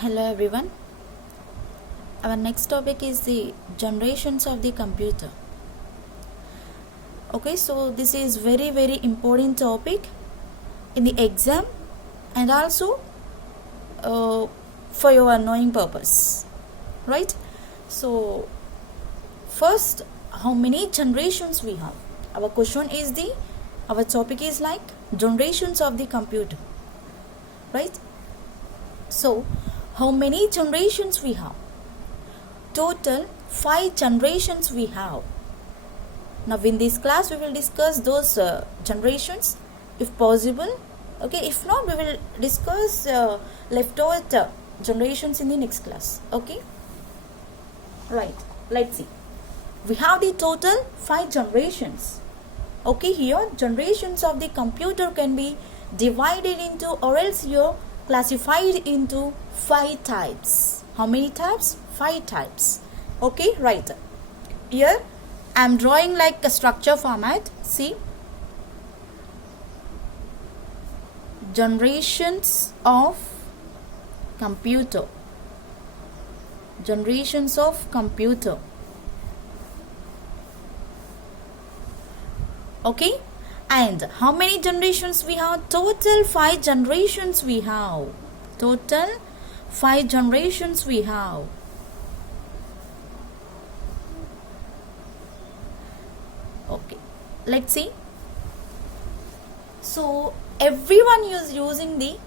Hello everyone. Our next topic is the generations of the computer. Okay, so this is very important topic in the exam and also for your knowing purpose, right? So first, how many generations we have? Our question is our topic is like generations of the computer, right? So how many generations we have? Total 5 generations we have. Now in this class we will discuss those generations if possible. Okay, if not we will discuss leftover generations in the next class. Okay, right, let's see. We have the total 5 generations. Okay, here generations of the computer can be divided into, or else here classified into 5 types. How many types? 5 types. Okay, right. Here I am drawing like a structure format. See, generations of computer. Generations of computer. Okay, and how many generations we have? Total 5 generations we have. Total 5 generations we have. Okay, let's see. So everyone is using the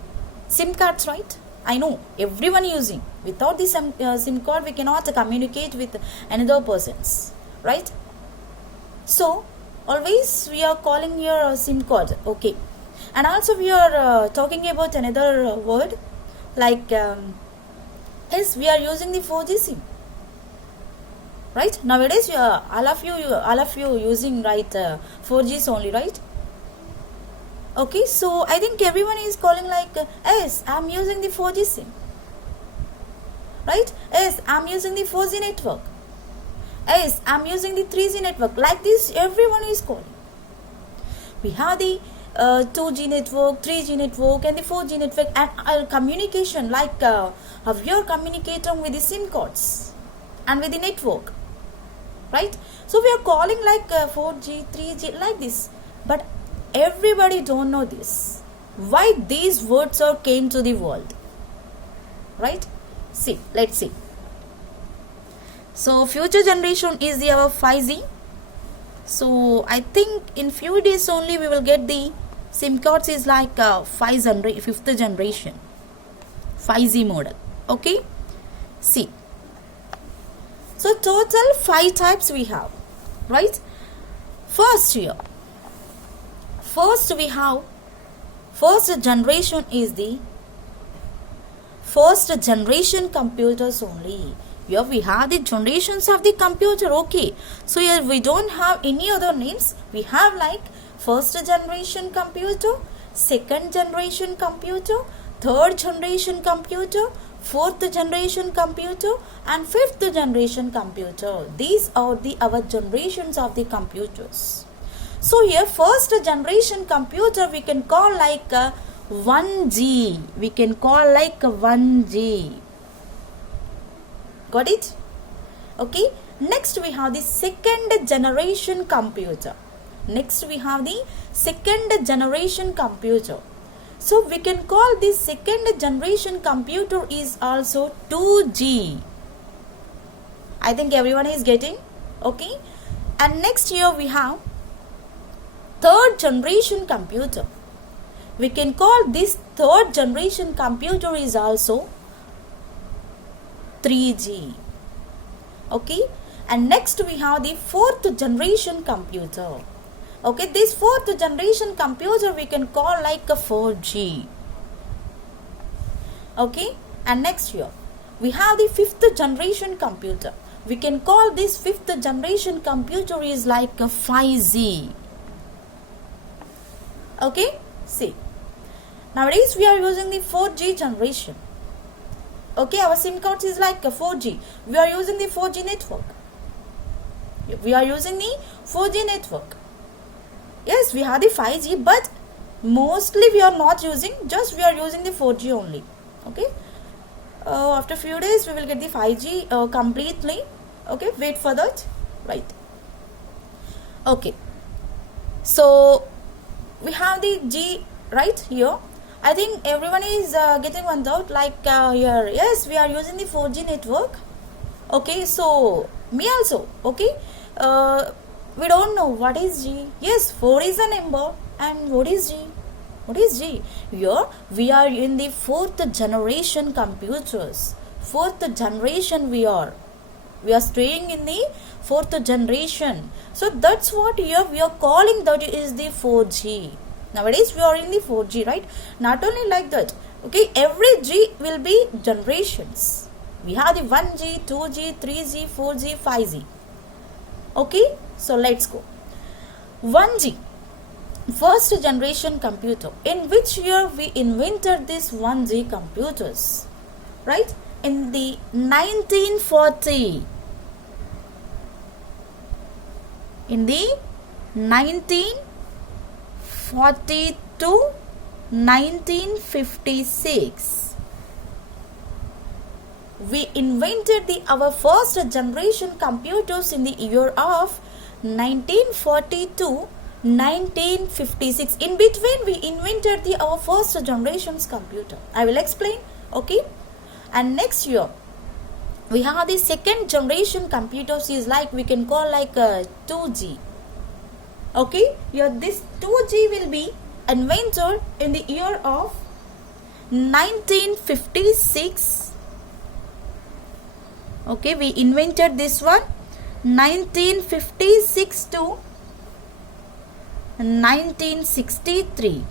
SIM cards, right? I know everyone using. Without the SIM card we cannot communicate with another persons, right? So always we are calling your SIM card. Okay, and also we are talking about another word like yes, we are using the 4G SIM, right? Nowadays all of you using, right, 4Gs only, right? Okay, so I think everyone is calling like yes, I'm using the 4G SIM, right? Yes, I'm using the 4G network. Yes, I'm using the 3G network. Like this everyone is calling. We have the 2G network, 3G network and the 4G network, and communication like how we are communicating with the SIM cards and with the network, right? So we are calling like 4G, 3G like this, but everybody don't know this. Why these words are came to the world, right? See, let's see. So future generation is our 5G. So I think in few days only we will get the SIM cards is like 5th generation 5G model. Okay, see. So total 5 types we have, right? First we have first generation is the first generation computers only. Here we have the generations of the computer. Okay, so here we don't have any other names. We have like first generation computer, second generation computer, third generation computer, fourth generation computer and fifth generation computer. These are our generations of the computers. So here first generation computer we can call like 1G. We can call like 1G. Got it? Okay. Next we have the second generation computer. Next we have the second generation computer. So we can call this second generation computer is also 2G. I think everyone is getting. Okay. And next here we have third generation computer. We can call this third generation computer is also 3G. Okay, and next we have the fourth generation computer. Okay, this fourth generation computer we can call like a 4G. Okay, and next here we have the fifth generation computer. We can call this fifth generation computer is like a 5G. Okay, see, nowadays we are using the 4G generation. Okay, our SIM cards is like a 4G. We are using the 4G network. We are using the 4G network. Yes, we have the 5G, but mostly we are not using, just we are using the 4G only. Okay, After few days we will get the 5G completely. Okay, wait for that. Right. Okay, so we have the G right here. I think everyone is getting one doubt, like here, yes, we are using the 4G network. Okay, so me also. Okay, we don't know what is G. Yes, 4 is a number, and what is G? What is G? Here we are in the 4th generation computers. 4th generation we are staying in the 4th generation. So that's what here we are calling, that is the 4G. Nowadays we are in the 4G, right? Not only like that. Okay, every G will be generations. We have the 1G, 2G, 3G, 4G, 5G. Okay, so let's go. 1G, first generation computer. In which year we invented this 1G computers? Right? In the 1940. In the 1940 to 1956. We invented our first generation computers in the year of 1940 to 1956. In between we invented our first generation's computer. I will explain. Okay. And next year we have the second generation computers, is like we can call like 2G. Okay, here this 2G will be invented in the year of 1956. Okay, we invented this one 1956 to 1963.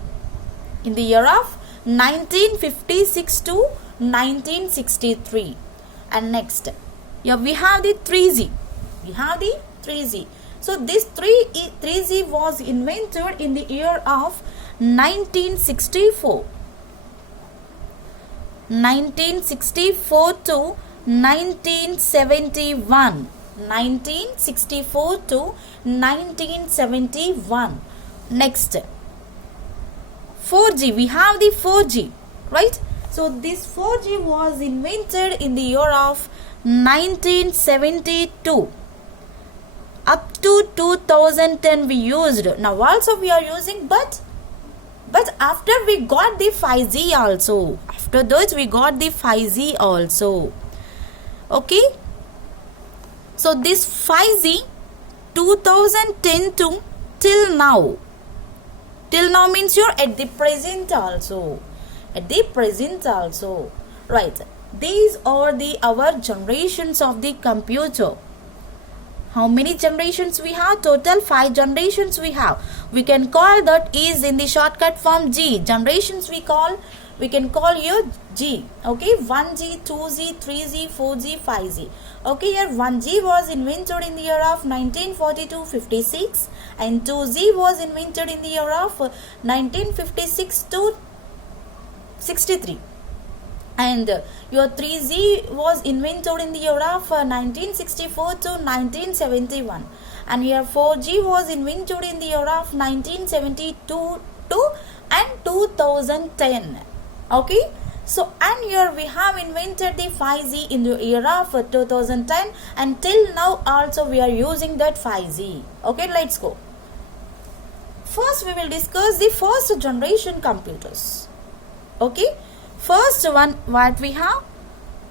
In the year of 1956 to 1963. And next, here we have the 3G. We have the 3G. So this 3G was invented in the year of 1964. 1964 to 1971. 1964 to 1971. Next, 4G. We have the 4G, right? So this 4G was invented in the year of 1972. Up to 2010 we used. Now also we are using, but after we got the 5G also. After that we got the 5G also. Okay. So this 5G 2010 to till now. Till now means you're at the present also. At the present also. Right. These are our generations of the computer. How many generations we have? Total 5 generations we have. We can call that is in the shortcut form G. Generations we can call here G. Okay, 1G, 2G, 3G, 4G, 5G. Okay, here 1G was invented in the year of 1942-56 and 2G was invented in the year of 1956 to 63. And your 3G was invented in the year of 1964 to 1971. And your 4G was invented in the year of 1972 to and 2010. Okay. So, and here we have invented the 5G in the year of 2010. And till now also we are using that 5G. Okay, let's go. First we will discuss the first generation computers. Okay. First one, what we have?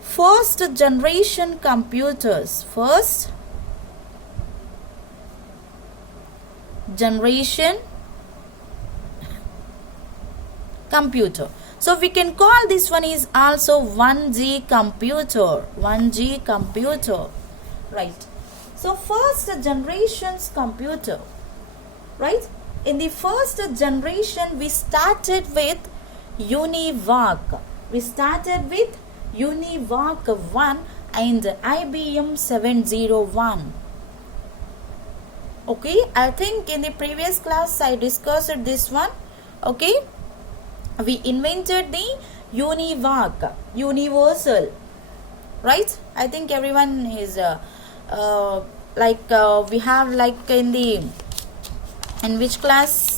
First generation computers. First generation computer. So we can call this one is also 1G computer. 1G computer. Right. So first generation's computer. Right. In the first generation we started with UNIVAC. We started with UNIVAC 1 and IBM 701. Okay, I think in the previous class I discussed this one. Okay, we invented the UNIVAC, universal. Right? I think everyone is we have like in which class?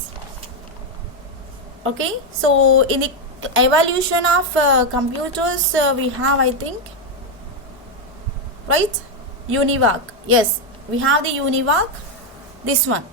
Okay, so in the evolution of computers we have, I think, right? UNIVAC. Yes, we have the UNIVAC, this one.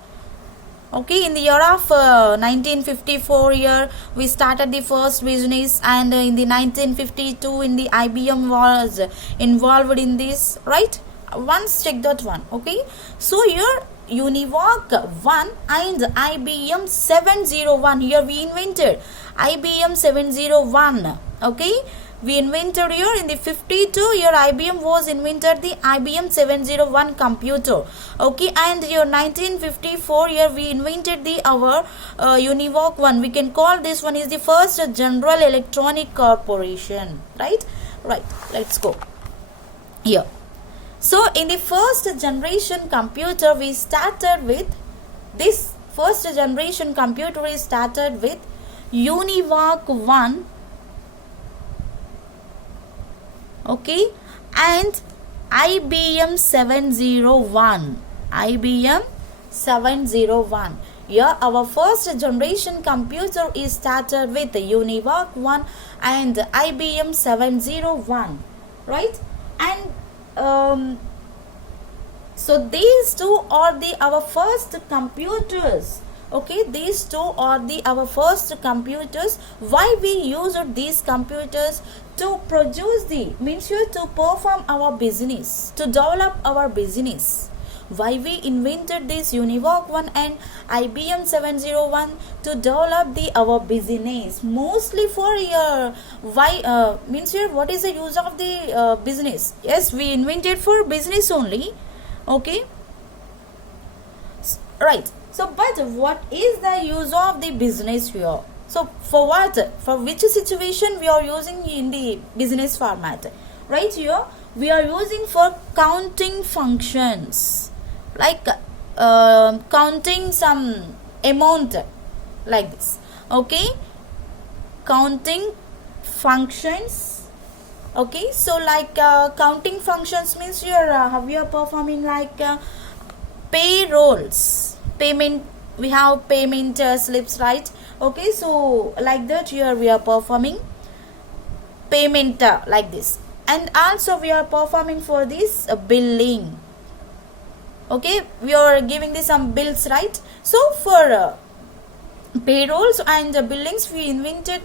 Okay, in the year of 1954 year we started the first business, and in the 1952 in the IBM was involved in this, right? Once check that one. Okay, so here UNIVAC 1 and IBM 701, here we invented IBM 701. Okay, we invented here in the 52 year IBM was invented the IBM 701 computer. Okay, and here 1954 year we invented the our UNIVAC 1. We can call this one is the first General Electronic Corporation, right? Right, let's go here. So in the first generation computer we started with this first generation computer is started with UNIVAC 1, okay, and IBM 701. IBM 701. Here our first generation computer is started with the UNIVAC 1 and IBM 701, right? And so these two are our first computers. Okay, these two are our first computers. Why we used these computers? To produce to perform our business, to develop our business. Why we invented this UNIVAC 1 and IBM 701? To develop our business, mostly for your what is the use of the business? Yes, we invented for business only. Okay, right. So but what is the use of the business here? So for what, for which situation we are using in the business format? Right, here we are using for counting functions, like counting some amount like this. Okay, counting functions. Okay, so like counting functions means here how we are performing like payrolls, payment, we have payment slips, right? Okay, so like that here we are performing payment like this, and also we are performing for this billing. Okay, we are giving this some bills, right? So for payrolls and billings we invented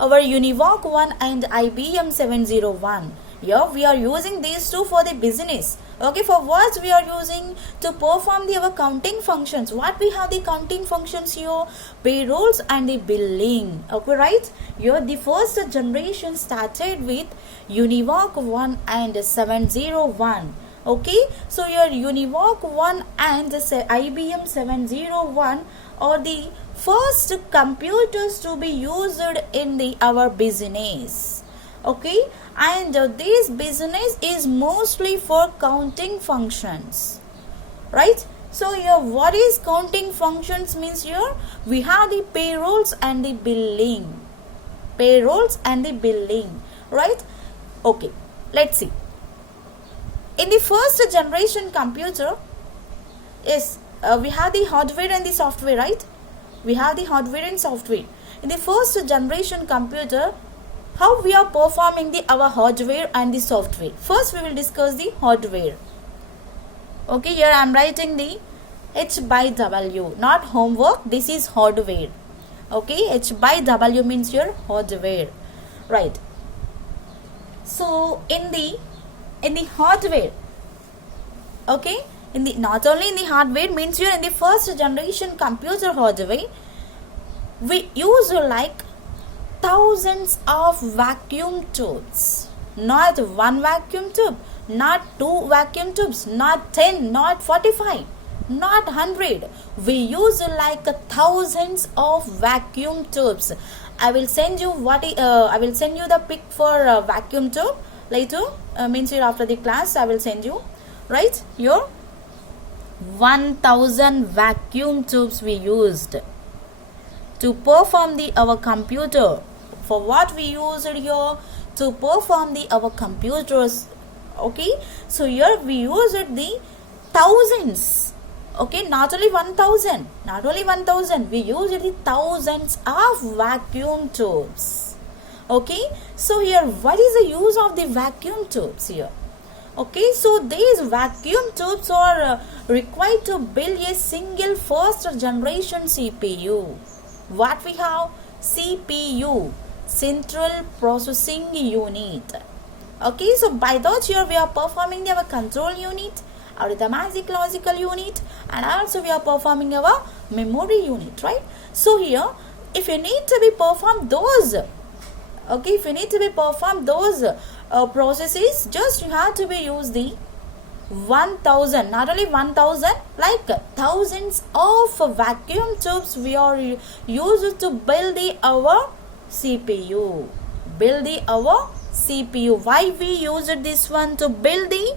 our UNIVAC 1 and IBM 701. Here we are using these two for the business. Okay, for what we are using? To perform our counting functions. What we have the counting functions here? Payrolls and the billing. Okay, right? Here the first generation started with UNIVAC 1 and 701. Okay, so here UNIVAC 1 and IBM 701 are the first computers to be used in our business. Okay, and this business is mostly for counting functions, right? So here what is counting functions means? Here we have the payrolls and the billing, payrolls and the billing, right? Okay, let's see. In the first generation computer, yes, we have the hardware and the software, right? We have the hardware and software. In the first generation computer, how we are performing our hardware and the software? First we will discuss the hardware. Okay, here I am writing the H by W, not homework, this is hardware. Okay, H by W means your hardware, right? So in the hardware, okay, not only in the hardware means here in the first generation computer hardware we use like thousands of vacuum tubes. Not one vacuum tube, not two vacuum tubes, not 10, not 45, not 100. We use like thousands of vacuum tubes. I will send you the pic for vacuum tube later, means here after the class I will send you, right? Here 1000 vacuum tubes we used to perform our computer. For what we used here? To perform our computers. Okay, so here we used the thousands. Okay, not only 1000, we used the thousands of vacuum tubes. Okay, so here what is the use of the vacuum tubes here? Okay, so these vacuum tubes are required to build a single first generation CPU. What we have? CPU, Central Processing Unit. Okay, so by that here we are performing our control unit, arithmetic logical unit, and also we are performing our memory unit, right? So here, if you need to be perform those, okay, if you need to be perform those processes, just you have to be use the 1000, not only 1000, like thousands of vacuum tubes we are used to build the our CPU. Build the our CPU. Why we used this one to build the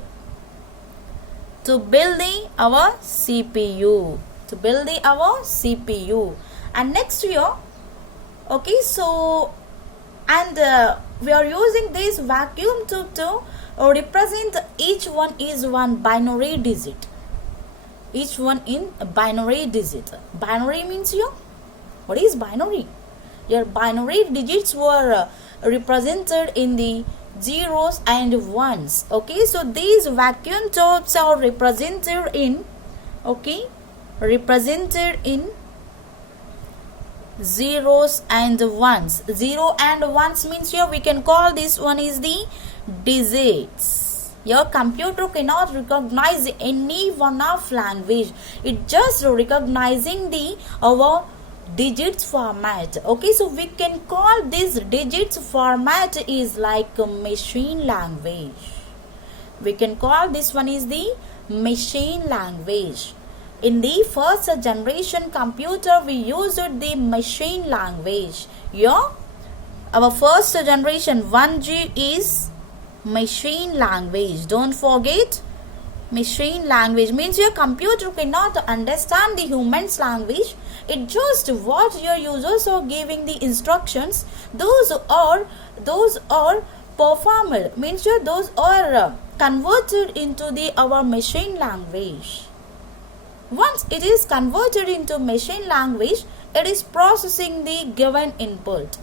our CPU, to build the our CPU. And next here, okay, so and we are using this vacuum tube to represent each one is one binary digit, each one in a binary digit. Binary means here, what is binary? Your binary digits were represented in the zeros and ones. Okay, so these vacuum tubes are represented in, okay, represented in zeros and ones. 0 and ones means here we can call this one is the digits. Your computer cannot recognize any one of language. It just recognizing the our digits format. Okay, so we can call this digits format is like a machine language. We can call this one is the machine language. In the first generation computer, we used the machine language. Yeah, our first generation 1G is machine language. Don't forget, machine language means your computer cannot understand the human's language. It just what your users are giving the instructions. Those are performed. Means your those are converted into the our machine language. Once it is converted into machine language, it is processing the given input.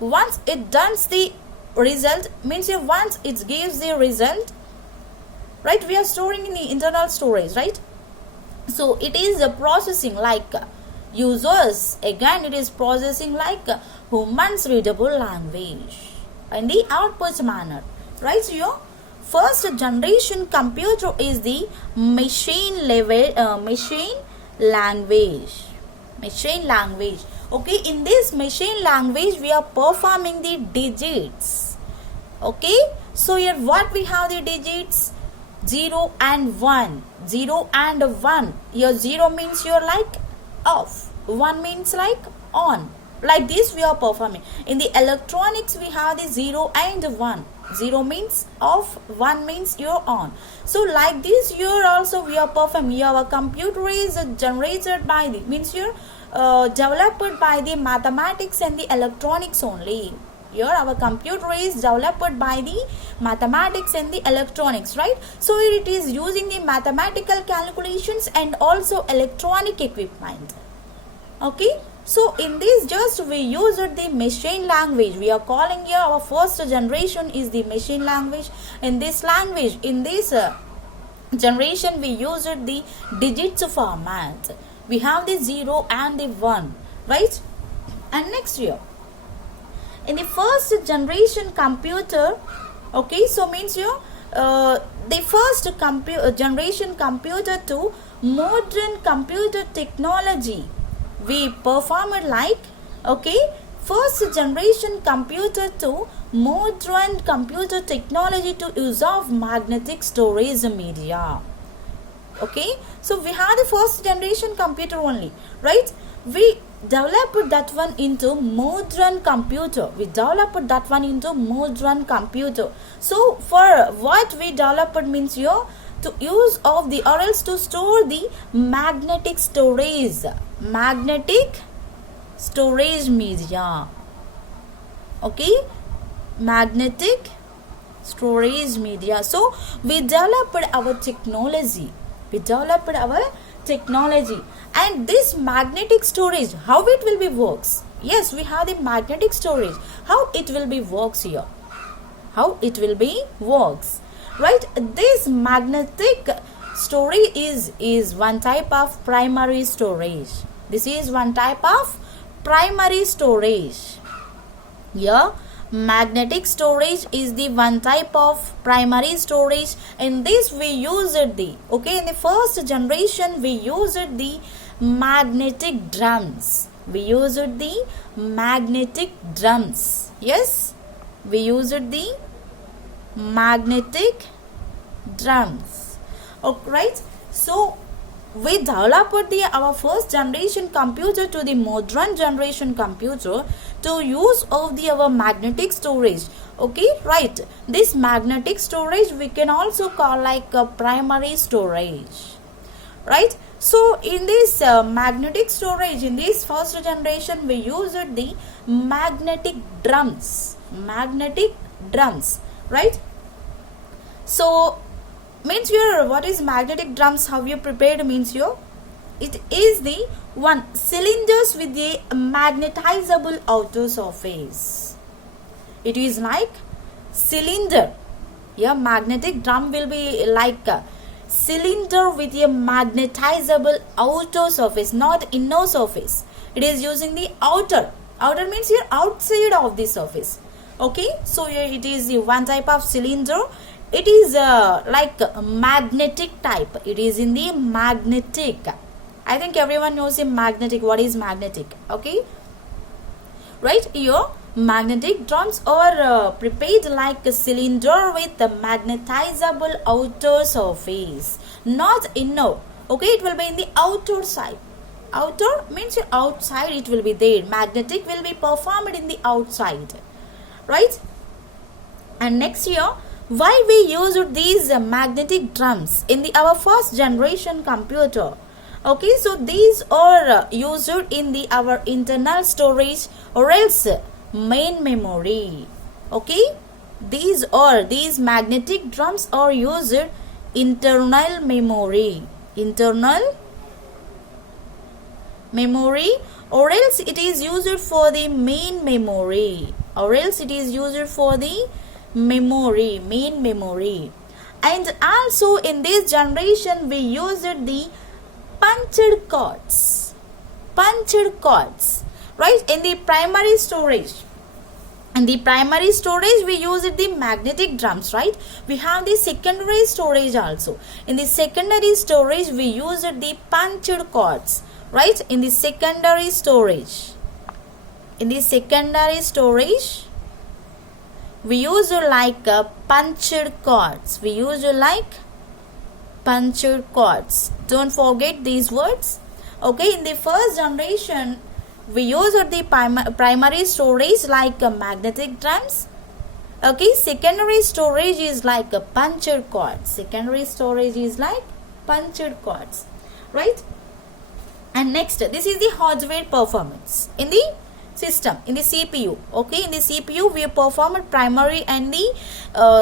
Once it does the result, means once it gives the result, right, we are storing in the internal storage, right? So it is processing like users, again it is processing like humans readable language in the output manner, right? So your first generation computer is the machine language. Okay, in this machine language we are performing the digits. Okay, so here what we have the digits? 0 and 1. 0 and 1. Here 0 means you're like off, 1 means like on. Like this we are performing. In the electronics we have the 0 and 1. 0 means off, 1 means you're on. So like this here also we are performing. Our computer is generated by the, means you're developed by the mathematics and the electronics only. Here our computer is developed by the mathematics and the electronics, right? So it is using the mathematical calculations and also electronic equipment. Okay, so in this just we used the machine language. We are calling here our first generation is the machine language. In this language, in this generation we used the digits format. We have the 0 and the 1, right? And next here, in the first generation computer, okay, so means you the first generation computer to modern computer technology we performed like, okay, first generation computer to modern computer technology to use of magnetic storage media. Okay, so we have the first generation computer only, right? We developed that one into modern computer. So for what we developed means here to use of the or else to store the magnetic storage media. Okay, magnetic storage media. So we developed our technology. And this magnetic storage, how it will be works? Yes, we have the magnetic storage. How it will be works here? How it will be works, right? This magnetic storage is one type of primary storage. This is one type of primary storage. Here, magnetic storage is the one type of primary storage. In this we used the, okay, in the first generation we used the magnetic drums. We used the magnetic drums. Yes, we used the magnetic drums. Okay, right? So we developed our first generation computer to the modern generation computer to use of our magnetic storage. Okay, right? This magnetic storage we can also call like a primary storage, right? So in this magnetic storage, in this first generation we used the magnetic drums, right? So means here, what is magnetic drums? How you prepared means here, it is the one cylinders with a magnetizable outer surface. It is like cylinder. Yeah, magnetic drum will be like a cylinder with a magnetizable outer surface, not inner surface. It is using the outer means here outside of the surface. Okay, so here it is the one type of cylinder. It is like magnetic type. It is in the magnetic. I think everyone knows the magnetic. What is magnetic? Okay, right? Here magnetic drums are prepared like a cylinder with a magnetizable outer surface, not inner. Okay, it will be in the outer side. Outer means your outside it will be there. Magnetic will be performed in the outside, right? And next here, why we used these magnetic drums in our first generation computer? Okay, so these are used in our internal storage or else main memory. Okay, these magnetic drums are used internal memory, or else it is used for the main memory, main memory. And also in this generation we used the punched cards, right? In the primary storage, we used the magnetic drums, right? We have the secondary storage also. In the secondary storage we used the punched cards, right? In the secondary storage we use like punched cards. Don't forget these words. Okay, in the first generation we use the primary storage like magnetic drums. Okay, secondary storage is like punched cards. Right? And next, this is the hardware performance in the system, in the CPU. Okay, in the CPU we performed primary and the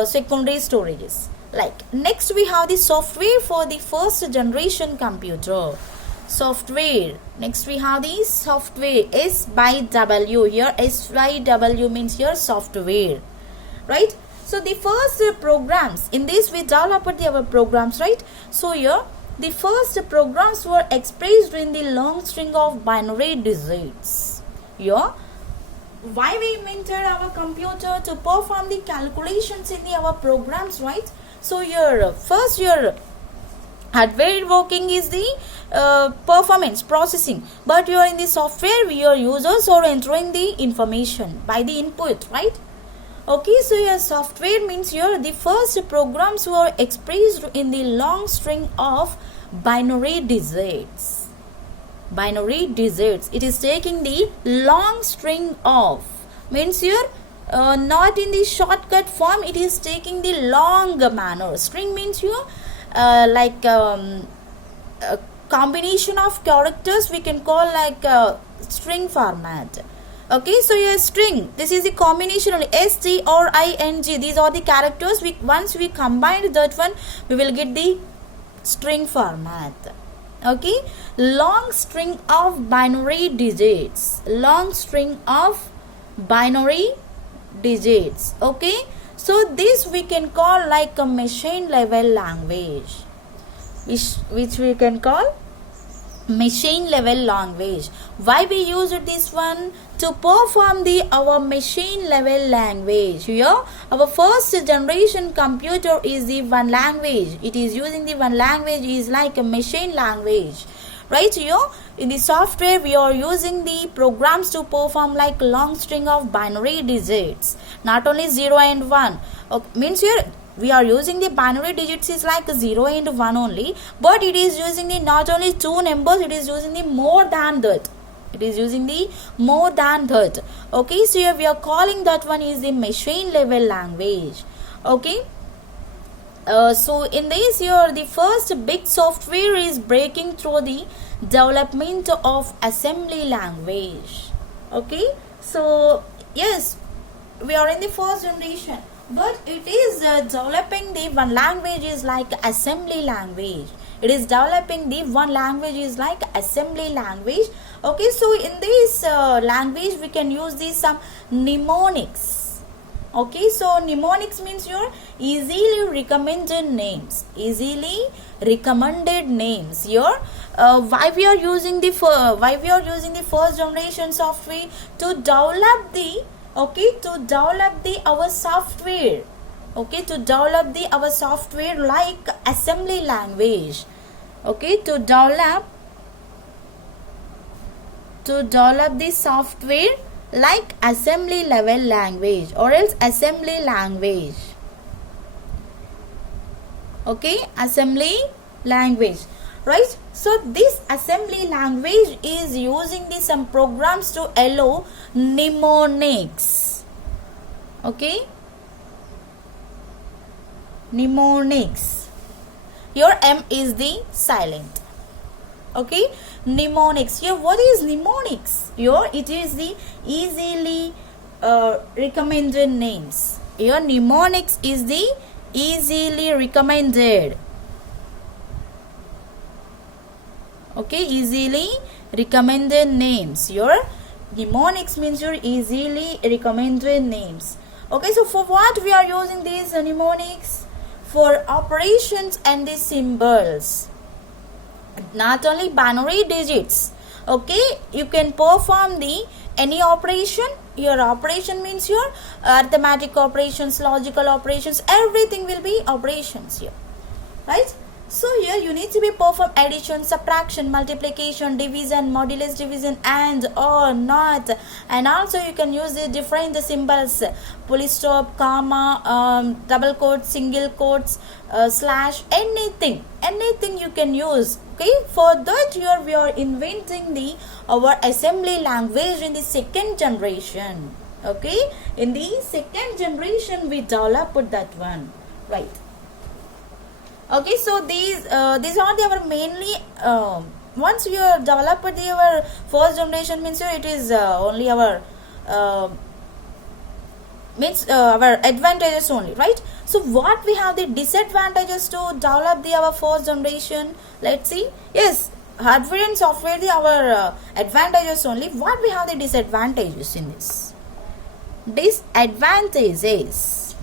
secondary storages. Like next we have the software for the first generation computer. Next we have the software, S by W. Here S by W means here software, right? So the first programs, in this we developed our programs, right? So here the first programs were expressed in the long string of binary digits. Here, why we invented our computer? To perform the calculations in our programs, right? So here, first your hardware working is the performance processing, but here in the software your users are entering the information by the input, right? Okay, so your software means here the first programs were expressed in the long string of binary digits. It is taking the long string of, means here not in the shortcut form, it is taking the long manner. String means here like a combination of characters we can call like string format. Okay, so your string, this is the combination of string. These are the characters. Once we combine that one, we will get the string format. Okay, long string of binary digits, long string of binary digits. Okay, so this we can call like a machine level language, which we can call machine level language. Why we use this one? To perform the our machine level language. Here our first generation computer is the one language, it is using the one language, is like a machine language, right? Here in the software we are using the programs to perform like long string of binary digits, not only 0 and 1. Okay, means here we are using the binary digits is like 0 and 1 only, but it is using the not only two numbers, it is using the more than that, it is using the more than that. Okay, so here we are calling that one is the machine level language. Okay, so in this here the first big software is breaking through the development of assembly language. Okay, so yes, we are in the first generation, but it is developing the one language is like assembly language, it is developing the one language is like assembly language. Okay, so in this language we can use these some mnemonics. Okay, so mnemonics means your easily recommended names, easily recommended names. Here why we are using the first generation software? To develop the our software, okay, to develop the our software like assembly language. Okay, to develop the software like assembly level language or else assembly language. Okay, assembly language, right? So this assembly language is using the some programs to allow mnemonics. Okay, mnemonics, your M is the silent. Okay, mnemonics. Here what is mnemonics? Here it is the easily recommended names. Here mnemonics is the easily recommended. Okay, easily recommended names. Your mnemonics means your easily recommended names. Okay, so for what we are using these mnemonics? For operations and the symbols, not only binary digits. Okay, you can perform the any operation. Your operation means your arithmetic operations, logical operations, everything will be operations here, right? So here you need to be perform addition, subtraction, multiplication, division, modulus division, and or not. And also you can use the different symbols, full stop, comma, double quotes, single quotes, slash, anything you can use. Okay, for that year we are inventing the our assembly language in the second generation. Okay, in the second generation we developed that one, right? Okay, so these are the our mainly once we have developed the our first generation means it is only our our advantages only, right? So what we have the disadvantages to develop the our first generation? Let's see. Yes, hardware and software the our advantages only. What we have the disadvantages in this? Disadvantages.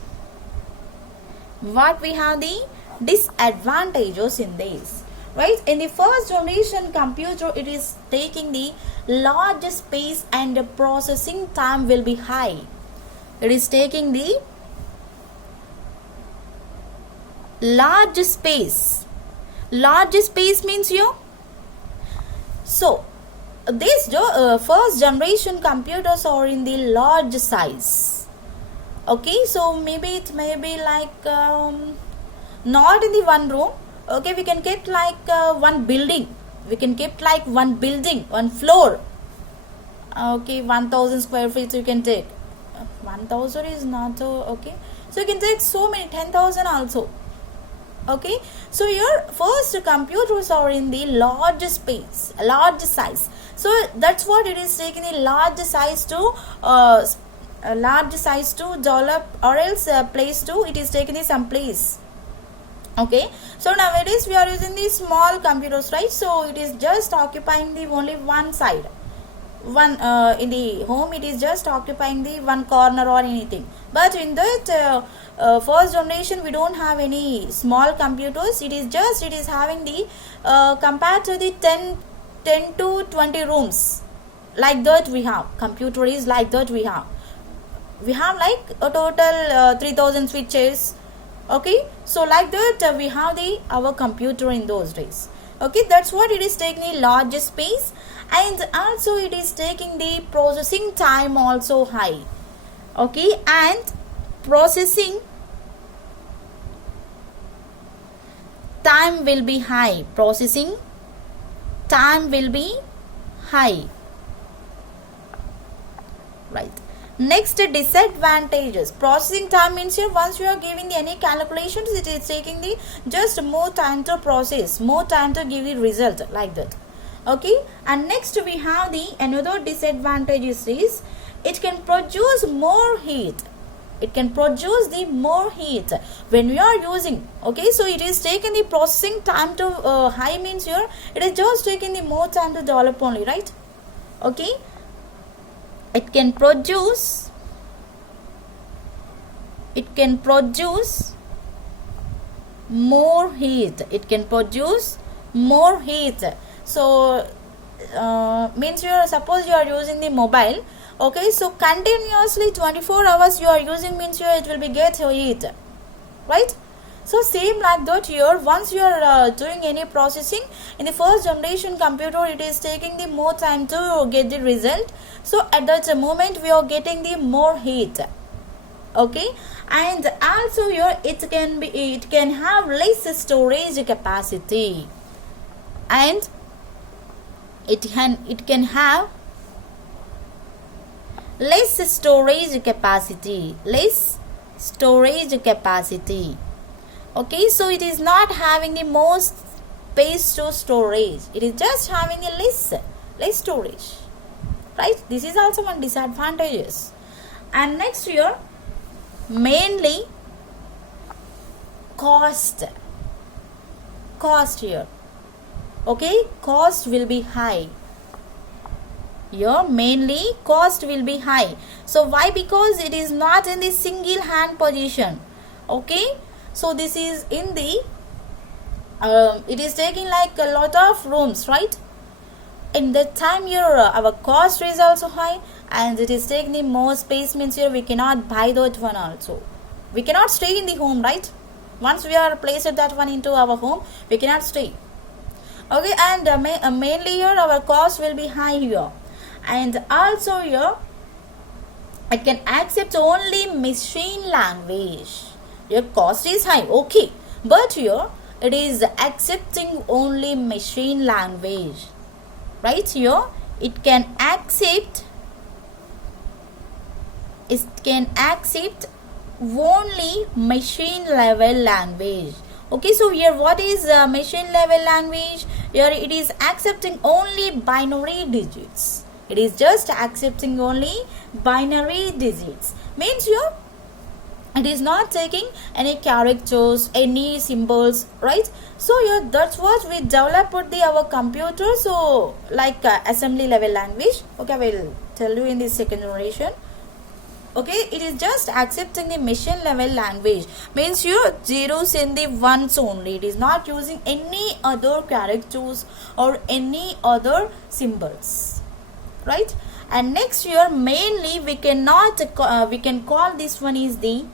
What we have the disadvantages in this, right? In the first generation computer, it is taking the large space and the processing time will be high. It is taking the large space. Large space means you. So these first generation computers are in the large size. Okay, so maybe it may be like not in the one room. Okay, we can keep like one building. We can keep like one building, one floor. Okay, 1000 square feet you can take. 1000 is not so okay. So you can take so many, 10,000 also. Okay, so your first computers are in the large space, large size. So that's what it is taking the large size to develop, or else place to it is taking some place. Okay, so nowadays we are using these small computers, right? So it is just occupying the only one side, one in the home it is just occupying the one corner or anything. But in that first generation we don't have any small computers. It is having the compared to the 10 to 20 rooms, like that we have computer is like that we have like a total 3000 switches. Okay, so like that we have the our computer in those days. Okay, that's what it is taking a large space, and also it is taking the processing time also high. Okay, and processing time will be high. Processing time will be high, right? Next, disadvantages. Processing time means here once you are giving any calculations, it is taking the just more time to process, more time to give the result, like that. Okay, and next we have the another disadvantages is it can produce more heat. It can produce the more heat when we are using. Okay, so it is taking the processing time to high means here it is just taking the more time to develop only, right? Okay, it can produce more heat. It can produce more heat. So means you are, suppose you are using the mobile. Okay, so continuously 24 hours you are using means it will be get heat, right? So same like that here, once you are doing any processing in the first generation computer, it is taking the more time to get the result. So at that moment we are getting the more heat. Okay, and also here it can have less storage capacity, and it can have less storage capacity. Okay, so it is not having the most space to storage. It is just having a less storage, right? This is also one disadvantages. And next here, mainly cost here. Okay, cost will be high. Here mainly cost will be high. So why? Because it is not in the single hand position. Okay, so this is in the it is taking like a lot of rooms, right? In that time here our cost is also high, and it is taking the more space means here we cannot buy that one also. We cannot stay in the home, right? Once we are placed that one into our home, we cannot stay. Okay, and mainly here our cost will be high here. And also here it can accept only machine language. Your cost is high, okay, but here it is accepting only machine language, right? Here it can accept only machine level language. Okay, so here what is machine level language? Here it is accepting only binary digits. It is just accepting only binary digits. Means here it is not taking any characters, any symbols, right? So here that's what we developed our computer. So like assembly level language. Okay, I will tell you in the second generation. Okay, it is just accepting the machine level language. Means here zeros and the ones only. It is not using any other characters or any other symbols, right? And next here mainly we can call this one is the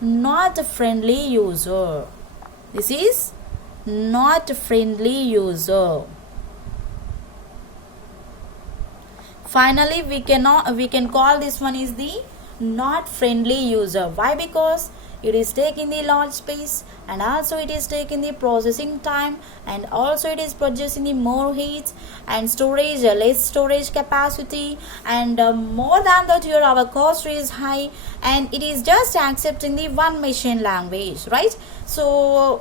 not friendly user. This is not friendly user. Finally we can call this one is the not friendly user. Why? Because it is taking the large space, and also it is taking the processing time, and also it is producing the more heat and storage, less storage capacity, and more than that here our cost is high, and it is just accepting the one machine language, right? So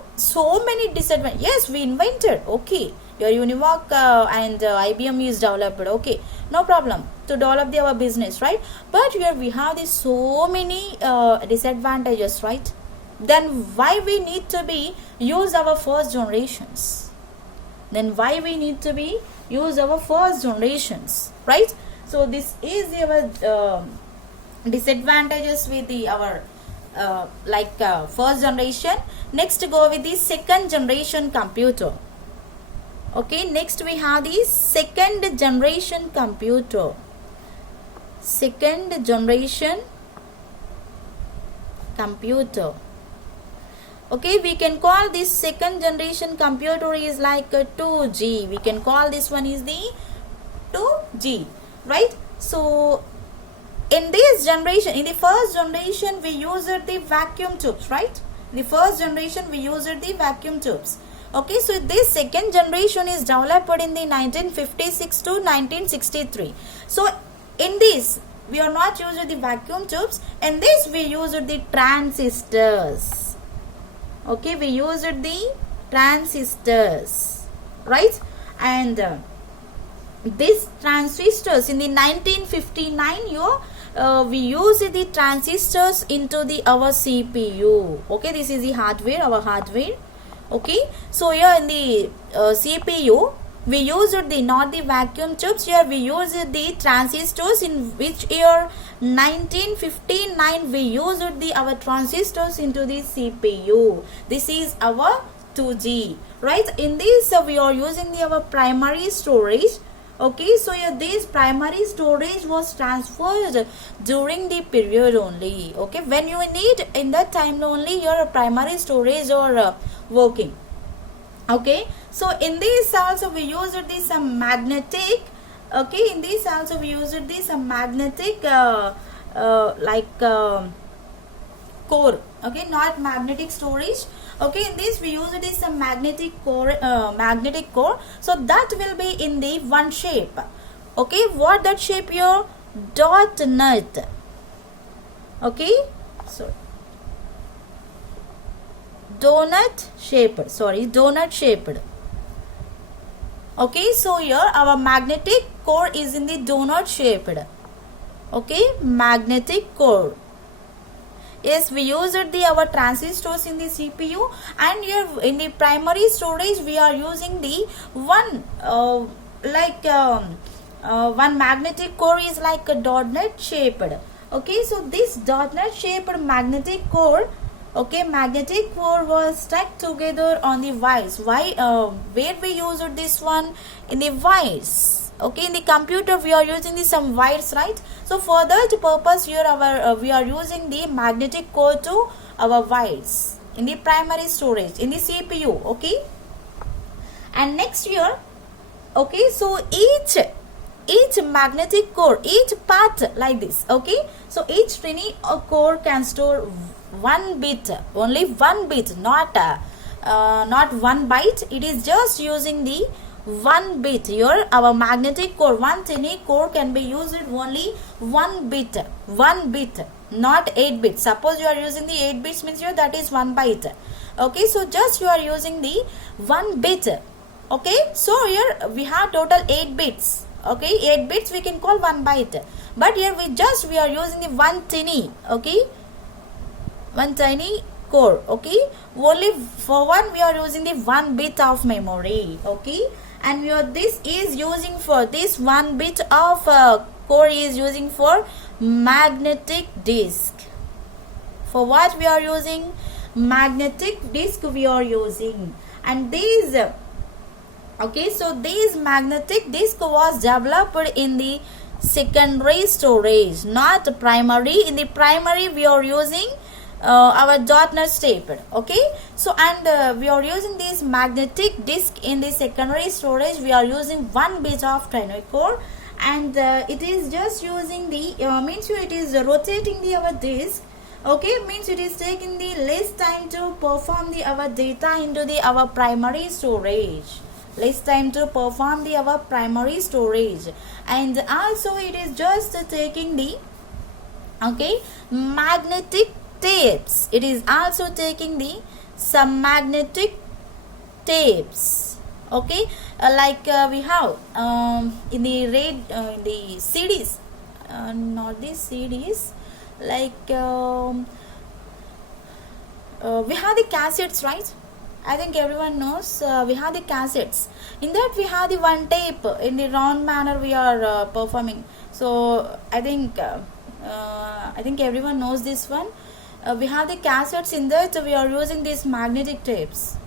many disadvantages. Yes, we invented, okay, your Univac and IBM is developed, okay, no problem, to develop our business, right? But here we have this so many disadvantages, right? then why we need to be use our first generations? Then why we need to be use our first generations, right? So this is our disadvantages with the our first generation. Next go with the second generation computer. Okay, next we have the second generation computer. Second generation computer. Okay, we can call this second generation computer is like a 2G. We can call this one is the 2G, right? So in this generation, in the first generation we used the vacuum tubes, right? In the first generation we used the vacuum tubes. Okay, so this second generation is developed in the 1956 to 1963. So in this we are not using the vacuum tubes. In this we used the transistors. Okay, we used the transistors, right? And these transistors in the 1959 we use the transistors into the our CPU. Okay, this is the hardware, our hardware. Okay, so here in the CPU we used the not the vacuum tubes. Here we used the transistors. In which year? 1959 we used the our transistors into the CPU. This is our 2G, right? In this we are using the our primary storage. Okay, so here this primary storage was transferred during the period only. Okay, when you need in that time only your primary storage or working. Okay, so in this also we used this magnetic. Okay, in this also we used this magnetic core. Okay, not magnetic storage. Okay, in this we use this magnetic core. So that will be in the one shape. Okay, what that shape here? Dot net. Okay, so donut shaped. Okay, so here our magnetic core is in the donut shaped. Okay, magnetic core. Yes, we used our transistors in the CPU, and here in the primary storage we are using the one one magnetic core is like a dot net shaped. Okay, so this dot net shaped magnetic core. Okay, magnetic core was stuck together on the wires. Why? Where we used this one? In the wires. Okay, in the computer we are using the some wires, right? So for that purpose here our we are using the magnetic core to our wires in the primary storage in the CPU. Okay, and next here, okay, so each magnetic core, each path like this. Okay, so each tiny core can store one bit, only one bit, not one byte. It is just using the one bit. Here our magnetic core, one tiny core can be used only one bit, not 8 bits. Suppose you are using the 8 bits, means here that is 1 byte. Okay, so just you are using the 1 bit. Okay, so here we have total 8 bits. Okay, 8 bits we can call 1 byte, but here we are using the one tiny. Okay, one tiny core. Okay, only for one we are using the 1 bit of memory. Okay, and this is using for this 1 bit of core is using for magnetic disk. For what we are using? Magnetic disk we are using. And these, okay, so this magnetic disk was developed in the secondary storage, not primary. In the primary we are using our dot net stapler. Okay, so and we are using this magnetic disk in the secondary storage. We are using 1 bit of tiny core, and it is just using the means it is rotating the our disk. Okay, means it is taking the less time to perform the our data into the our primary storage. Less time to perform the our primary storage, and also it is just taking the, okay, magnetic tapes. It is also taking the some magnetic tapes. Okay, we have in the in the CDs, not the CDs, we have the cassettes, right? I think everyone knows we have the cassettes. In that we have the one tape in the round manner we are performing. So I think everyone knows this one. We have the cassettes. In that we are using these magnetic tapes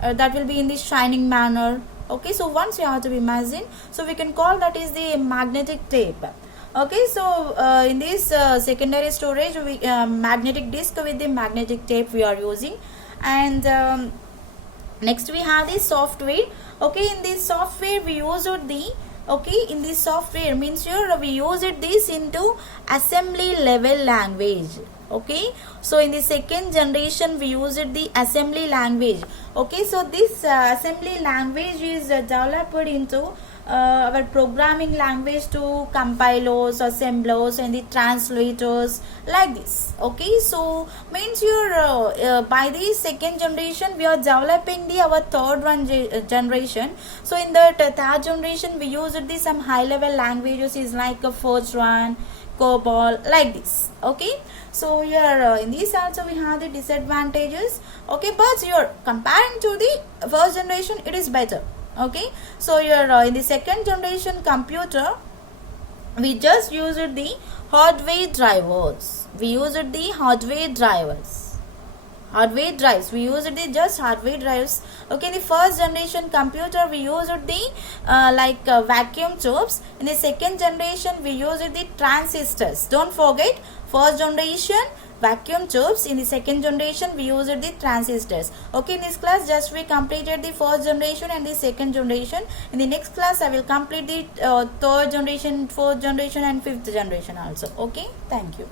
that will be in the shining manner. Okay, so once you have to imagine, so we can call that is the magnetic tape. Okay, so in this secondary storage, we magnetic disc with the magnetic tape we are using. And next we have the software. Okay, in this software we use the, okay, in this software means here we use it this into assembly level language. Okay, so in the second generation we use it the assembly language. Okay, so this assembly language is developed into our programming language to compilers, assemblers, and the translators, like this. Okay, so means your by the second generation we are developing the our third one generation. So in the third generation we use the some high level languages is like a Fortran, COBOL, like this. Okay, so here in this also we have the disadvantages. Okay, but you're comparing to the first generation, it is better. Okay, so here in the second generation computer we just used the hardware drivers. We used the hardware drivers, hardware drives. We used the just hardware drives. Okay, the first generation computer we used the vacuum tubes. In the second generation we used the transistors. Don't forget, first generation vacuum tubes, in the second generation we used the transistors. Okay, in this class just we completed the first generation and the second generation. In the next class I will complete the third generation, fourth generation, and fifth generation also. Okay, thank you.